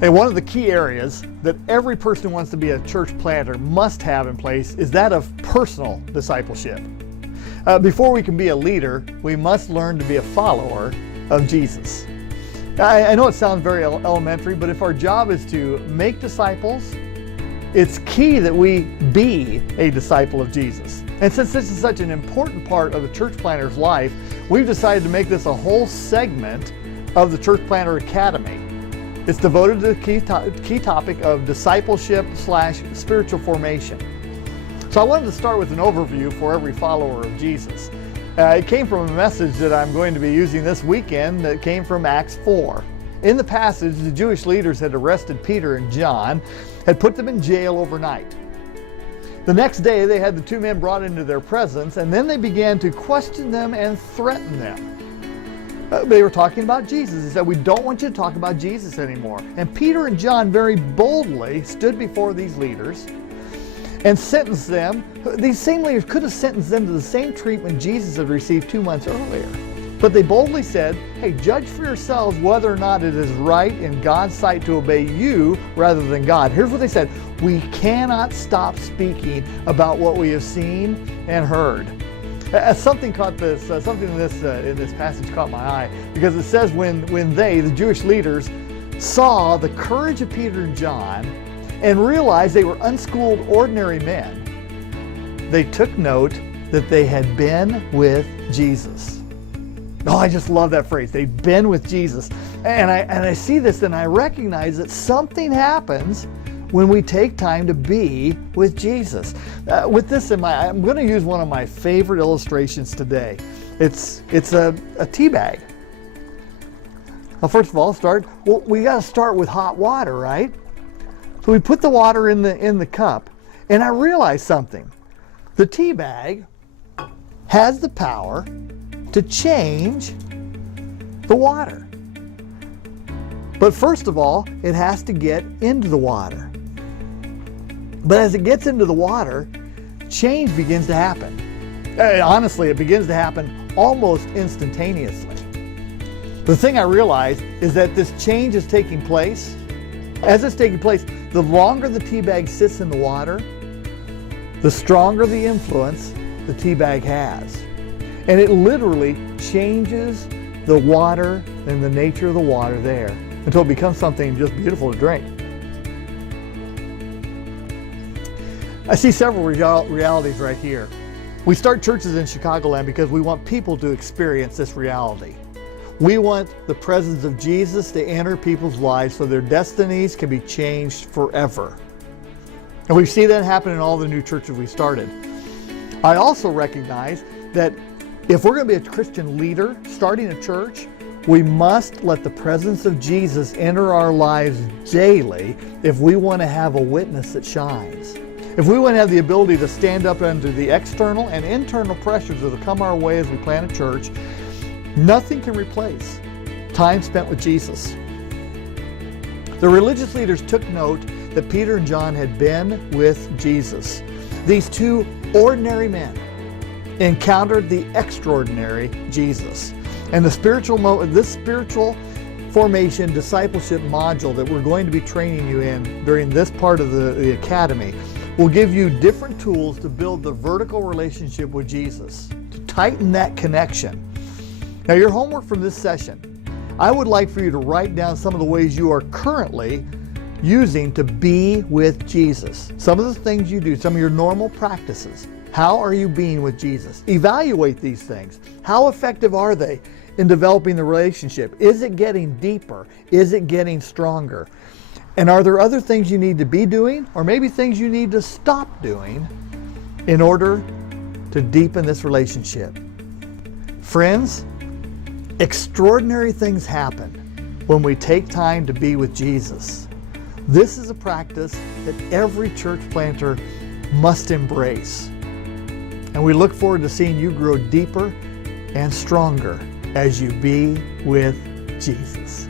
Hey, one of the key areas that every person who wants to be a church planter must have in place is that of personal discipleship. Before we can be a leader, we must learn to be a follower of Jesus. I know it sounds very elementary, but if our job is to make disciples, it's key that we be a disciple of Jesus. And since this is such an important part of the church planter's life, we've decided to make this a whole segment of the Church Planter Academy. It's devoted to the key topic of discipleship/spiritual formation. So I wanted to start with an overview for every follower of Jesus. It came from a message that I'm going to be using this weekend that came from Acts 4. In the passage, the Jewish leaders had arrested Peter and John, had put them in jail overnight. The next day, they had the two men brought into their presence, and then they began to question them and threaten them. They were talking about Jesus. They said, "We don't want you to talk about Jesus anymore." And Peter and John very boldly stood before these leaders and sentenced them. These same leaders could have sentenced them to the same treatment Jesus had received 2 months earlier. But they boldly said, "Hey, judge for yourselves whether or not it is right in God's sight to obey you rather than God." Here's what they said: "We cannot stop speaking about what we have seen and heard." Something in this passage caught my eye, because it says when they, the Jewish leaders, saw the courage of Peter and John and realized they were unschooled, ordinary men, they took note that they had been with Jesus. Oh, I just love that phrase. They've been with Jesus. And I see this and I recognize that something happens when we take time to be with Jesus. With this in mind, I'm going to use one of my favorite illustrations today. It's a tea bag. Well, first of all, we got to start with hot water, right? So we put the water in the cup, and I realized something. The tea bag has the power to change the water. But first of all, it has to get into the water. But as it gets into the water, change begins to happen. Honestly, it begins to happen almost instantaneously. The thing I realized is that this change is taking place. As it's taking place, the longer the tea bag sits in the water, the stronger the influence the tea bag has. And it literally changes the water and the nature of the water there until it becomes something just beautiful to drink. I see several realities right here. We start churches in Chicagoland because we want people to experience this reality. We want the presence of Jesus to enter people's lives so their destinies can be changed forever. And we see that happen in all the new churches we started. I also recognize that if we're going to be a Christian leader starting a church, we must let the presence of Jesus enter our lives daily if we want to have a witness that shines. If we want to have the ability to stand up under the external and internal pressures that will come our way as we plant a church, nothing can replace time spent with Jesus. The religious leaders took note that Peter and John had been with Jesus. These two ordinary men encountered the extraordinary Jesus. And this spiritual formation discipleship module that we're going to be training you in during this part of the academy will give you different tools to build the vertical relationship with Jesus, to tighten that connection. Now, your homework from this session, I would like for you to write down some of the ways you are currently using to be with Jesus. Some of the things you do, some of your normal practices. How are you being with Jesus? Evaluate these things. How effective are they in developing the relationship? Is it getting deeper? Is it getting stronger? And are there other things you need to be doing, or maybe things you need to stop doing in order to deepen this relationship? Friends, extraordinary things happen when we take time to be with Jesus. This is a practice that every church planter must embrace. And we look forward to seeing you grow deeper and stronger as you be with Jesus.